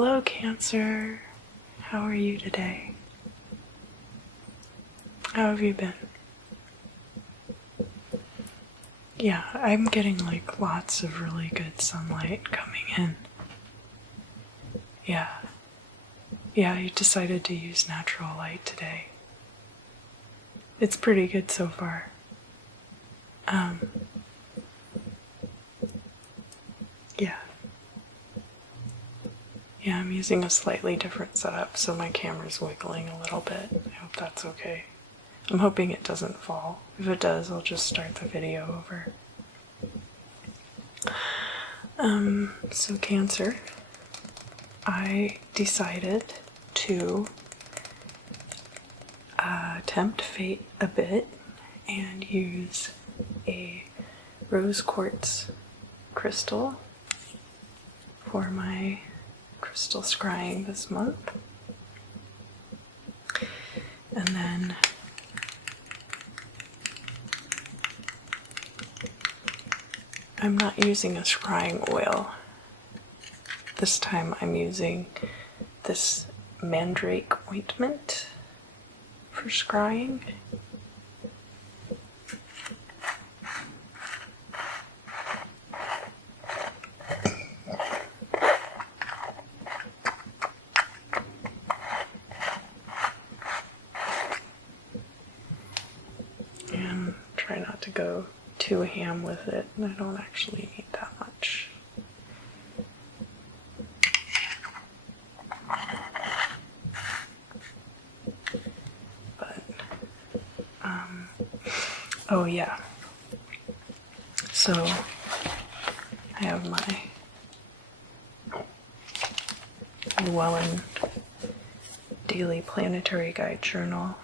Hello, Cancer. How are you today? How have you been? Yeah, I'm getting like lots of really good sunlight coming in. Yeah. Yeah, you decided to use natural light today. It's pretty good so far. Yeah. Yeah, I'm using a slightly different setup, so my camera's wiggling a little bit. I hope that's okay. I'm hoping it doesn't fall. If it does, I'll just start the video over. So Cancer, I decided to tempt fate a bit and use a rose quartz crystal for my crystal scrying this month. And then I'm not using a scrying oil. This time I'm using this Mandrake Ointment for scrying. And try not to go too ham with it. I don't actually need that much. But, oh yeah. So, I have my Llewellyn Daily Planetary Guide Journal.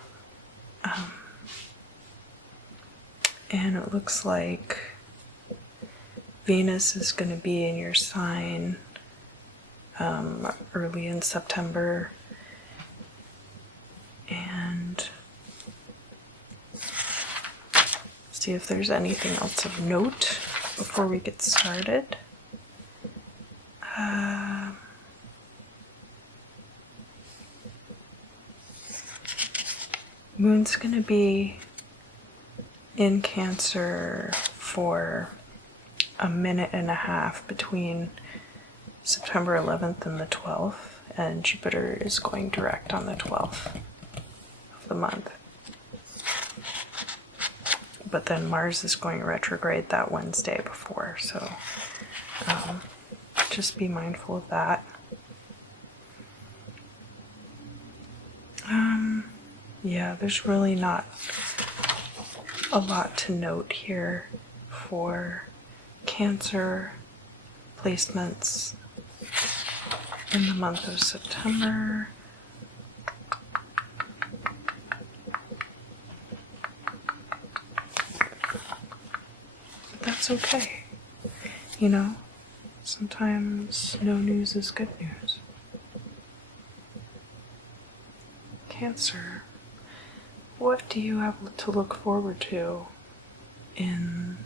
And it looks like Venus is going to be in your sign early in September. And see if there's anything else of note before we get started. Moon's going to be in Cancer for a minute and a half between September 11th and the 12th, and Jupiter is going direct on the 12th of the month. But then Mars is going retrograde that Wednesday before, so just be mindful of that. Yeah, there's really not a lot to note here for Cancer placements in the month of September. That's okay. You know, sometimes no news is good news. Cancer, what do you have to look forward to in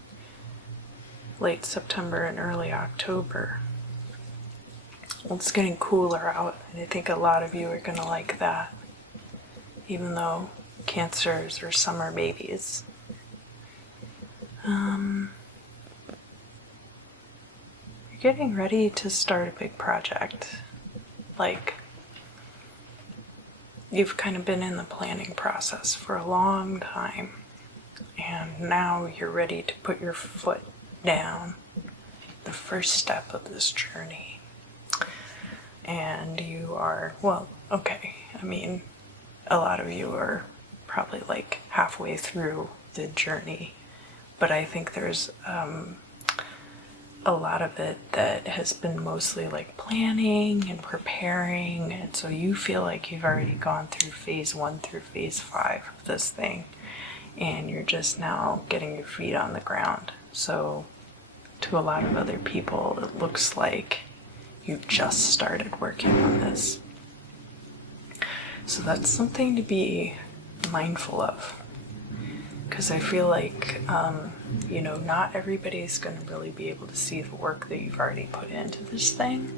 late September and early October? Well, it's getting cooler out, and I think a lot of you are going to like that, even though Cancers are summer babies. You're getting ready to start a big project. Like, you've kind of been in the planning process for a long time, and now you're ready to put your foot down, the first step of this journey. And you are, well, okay, I mean, a lot of you are probably like halfway through the journey, but I think there's a lot of it that has been mostly like planning and preparing, and so you feel like you've already gone through phase 1 through phase 5 of this thing, and you're just now getting your feet on the ground. So to a lot of other people, it looks like you just started working on this. So that's something to be mindful of, because I feel like you know, not everybody's going to really be able to see the work that you've already put into this thing.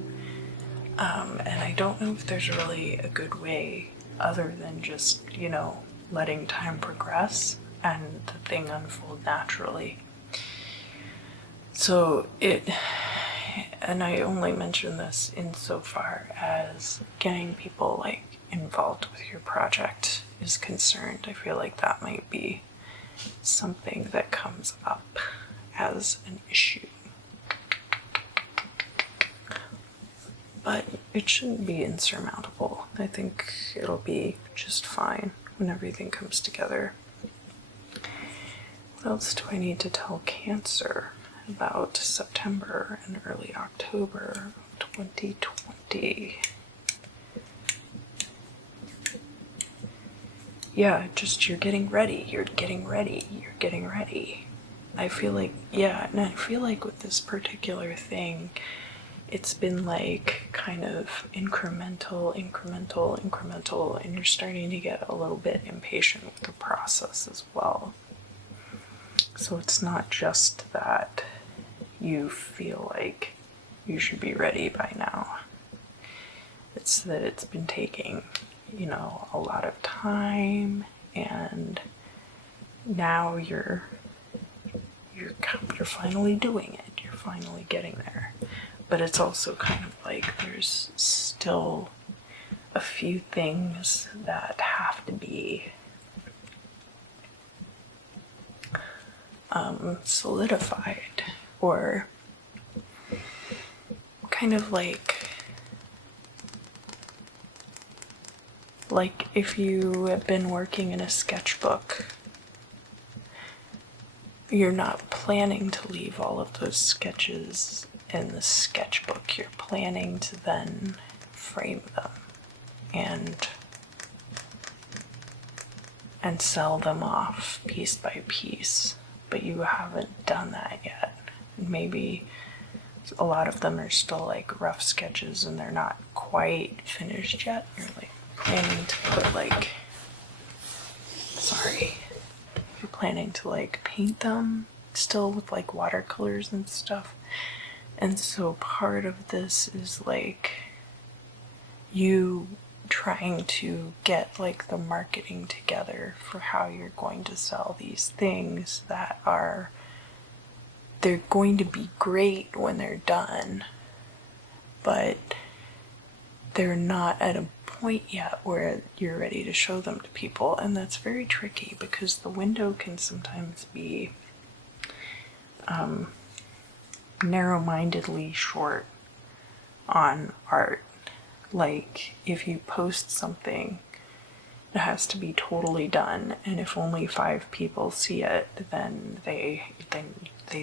And I don't know if there's really a good way other than just, letting time progress and the thing unfold naturally. So and I only mention this insofar as getting people involved with your project is concerned. I feel like that might be something that comes up as an issue. But it shouldn't be insurmountable. I think it'll be just fine when everything comes together. What else do I need to tell Cancer about September and early October 2020? Yeah, just you're getting ready. I feel like, and I feel like with this particular thing, it's been kind of incremental, and you're starting to get a little bit impatient with the process as well. So it's not just that you feel like you should be ready by now. It's that it's been taking, a lot of time, and now you're finally doing it. You're finally getting there. But it's also kind of there's still a few things that have to be solidified, or kind of like if you have been working in a sketchbook, you're not planning to leave all of those sketches in the sketchbook. You're planning to then frame them and sell them off piece by piece, but you haven't done that yet. Maybe a lot of them are still rough sketches and they're not quite finished yet. You're planning to put you're planning to paint them still with watercolors and stuff. And so part of this is you trying to get the marketing together for how you're going to sell these things they're going to be great when they're done, but they're not at a point yet where you're ready to show them to people. And that's very tricky because the window can sometimes be narrow-mindedly short on art. If you post something, it has to be totally done, and if only 5 people see it, then they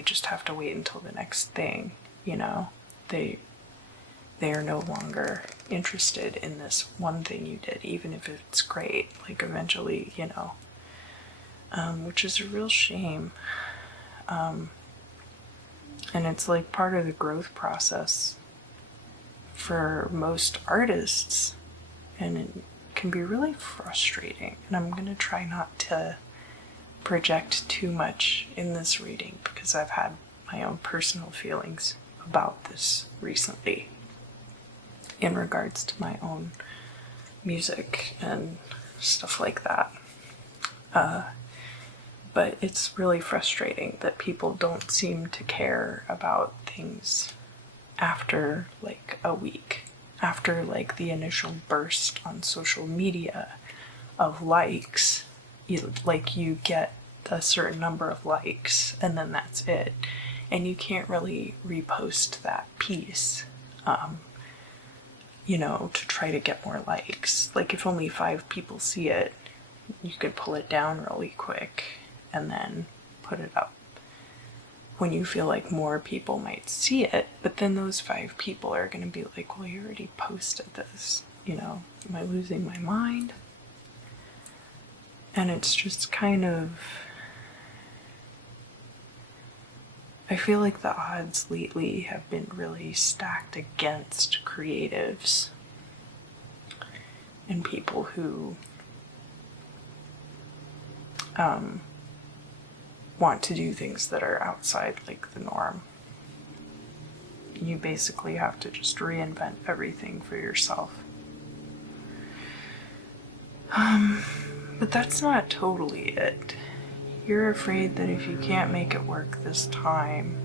just have to wait until the next thing. They are no longer interested in this one thing you did, even if it's great. Eventually, which is a real shame. And it's part of the growth process for most artists, and it can be really frustrating. And I'm going to try not to project too much in this reading because I've had my own personal feelings about this recently in regards to my own music and stuff like that. But it's really frustrating that people don't seem to care about things after a week, after the initial burst on social media of likes. You get a certain number of likes and then that's it, and you can't really repost that piece to try to get more likes. If only 5 people see it, you could pull it down really quick and then put it up when you feel more people might see it. But then those 5 people are going to be well, you already posted this, am I losing my mind? And it's just kind of, I feel the odds lately have been really stacked against creatives and people who want to do things that are outside the norm. you basically have to just reinvent everything for yourself. But that's not totally it. You're afraid that if you can't make it work this time,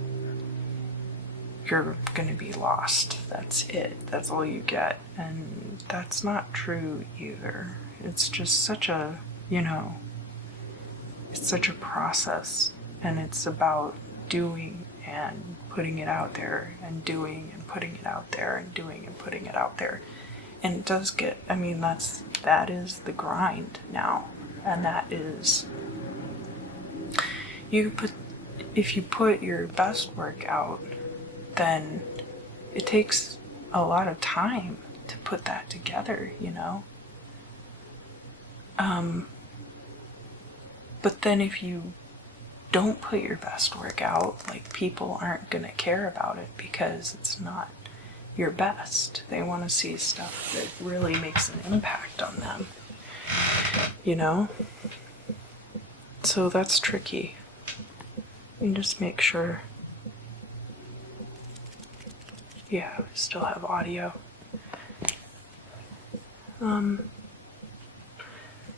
you're gonna be lost. That's it. That's all you get. And that's not true either. It's just such a, it's such a process. And it's about doing and putting it out there, and doing and putting it out there, and doing and putting it out there. And it does get, that is the grind now. And that is, if you put your best work out, then it takes a lot of time to put that together, But then if you don't put your best work out, like, people aren't gonna care about it because it's not your best. They want to see stuff that really makes an impact on them, So that's tricky. You just make sure. Yeah, we still have audio.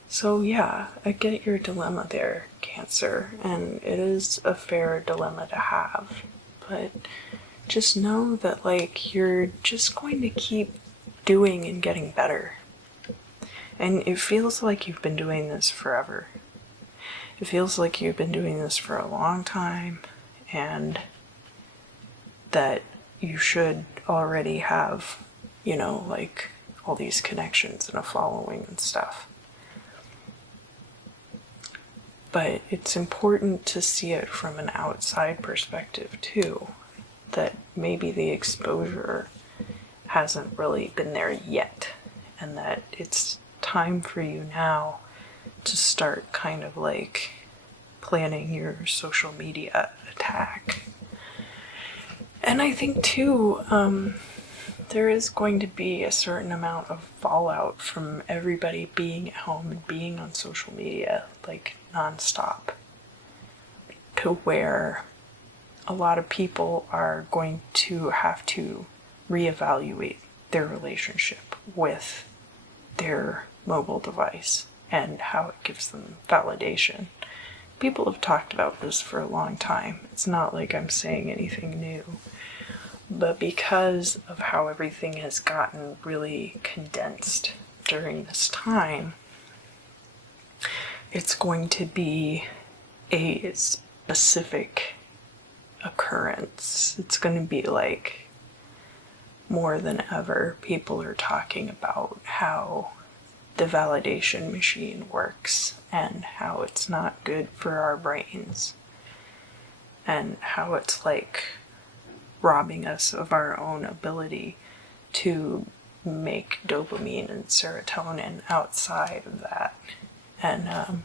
So yeah, I get your dilemma there, Cancer, and it is a fair dilemma to have, but just know that, like, you're just going to keep doing and getting better. And it feels like you've been doing this forever. It feels like you've been doing this for a long time, and that you should already have, like, all these connections and a following and stuff. But it's important to see it from an outside perspective too, that maybe the exposure hasn't really been there yet, and that it's time for you now to start kind of like planning your social media attack. And I think too, there is going to be a certain amount of fallout from everybody being at home and being on social media, like, nonstop, to where a lot of people are going to have to reevaluate their relationship with their mobile device and how it gives them validation. People have talked about this for a long time. It's not like I'm saying anything new. But because of how everything has gotten really condensed during this time, it's going to be a specific occurrence. It's going to be like, more than ever, people are talking about how the validation machine works and how it's not good for our brains, and how it's like robbing us of our own ability to make dopamine and serotonin outside of that. And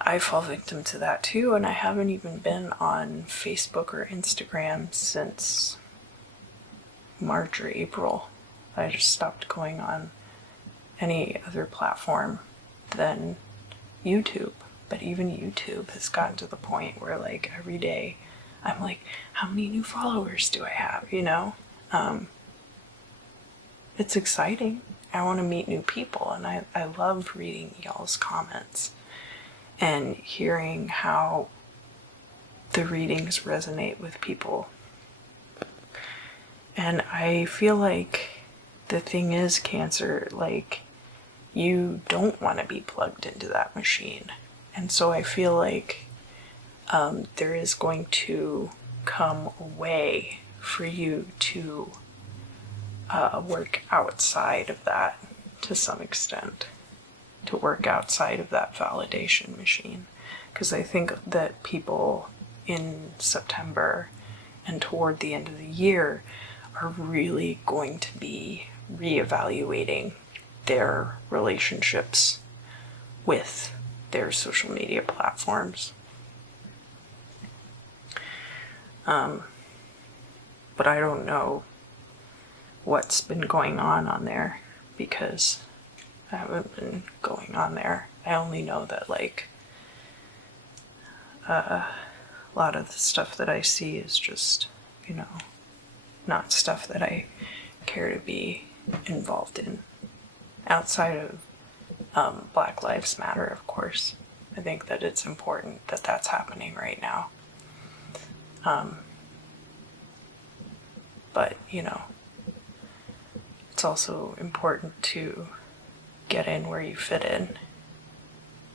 I fall victim to that too, and I haven't even been on Facebook or Instagram since March or April. I just stopped going on any other platform than YouTube. But even YouTube has gotten to the point where, like, every day I'm like, how many new followers do I have, It's exciting. I want to meet new people, and I love reading y'all's comments and hearing how the readings resonate with people. And I feel like the thing is, Cancer, like, you don't want to be plugged into that machine. And so I feel like there is going to come a way for you to work outside of that to some extent, to work outside of that validation machine. Because I think that people in September and toward the end of the year are really going to be reevaluating their relationships with their social media platforms. But I don't know what's been going on there, because I haven't been going on there. I only know that, like, a lot of the stuff that I see is just, not stuff that I care to be involved in outside of Black Lives Matter, of course. I think that it's important that that's happening right now. But, you know, it's also important to get in where you fit in.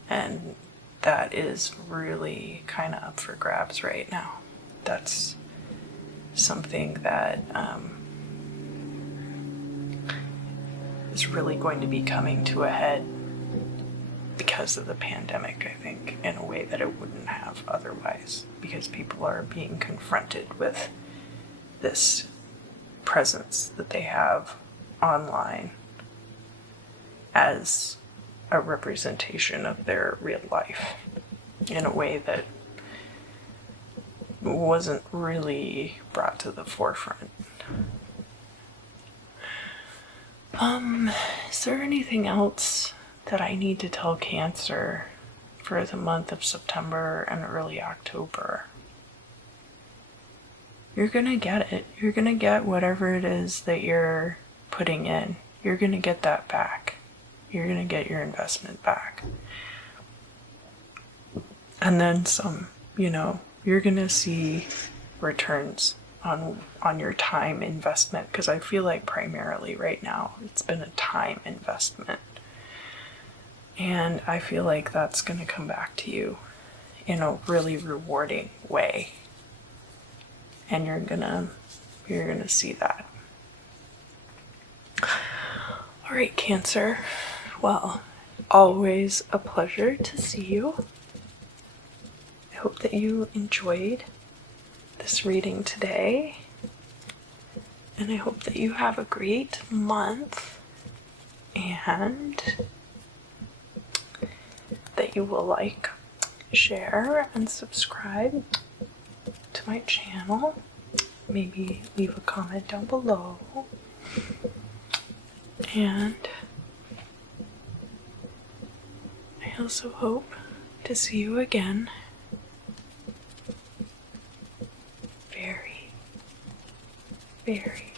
And that is really kind of up for grabs right now. That's something that is really going to be coming to a head because of the pandemic, I think, in a way that it wouldn't have otherwise, because people are being confronted with this presence that they have online as a representation of their real life in a way that wasn't really brought to the forefront. Is there anything else that I need to tell Cancer for the month of September and early October? You're gonna get it. You're gonna get whatever it is that you're putting in. You're gonna get that back. You're gonna get your investment back. And then some, you know, you're gonna see returns on your time investment, because I feel like primarily right now it's been a time investment. And I feel like that's gonna come back to you in a really rewarding way. And you're gonna see that. All right, Cancer. Well, always a pleasure to see you. I hope that you enjoyed this reading today. And I hope that you have a great month and that you will like, share, and subscribe to my channel. Maybe leave a comment down below. And I also hope to see you again very, very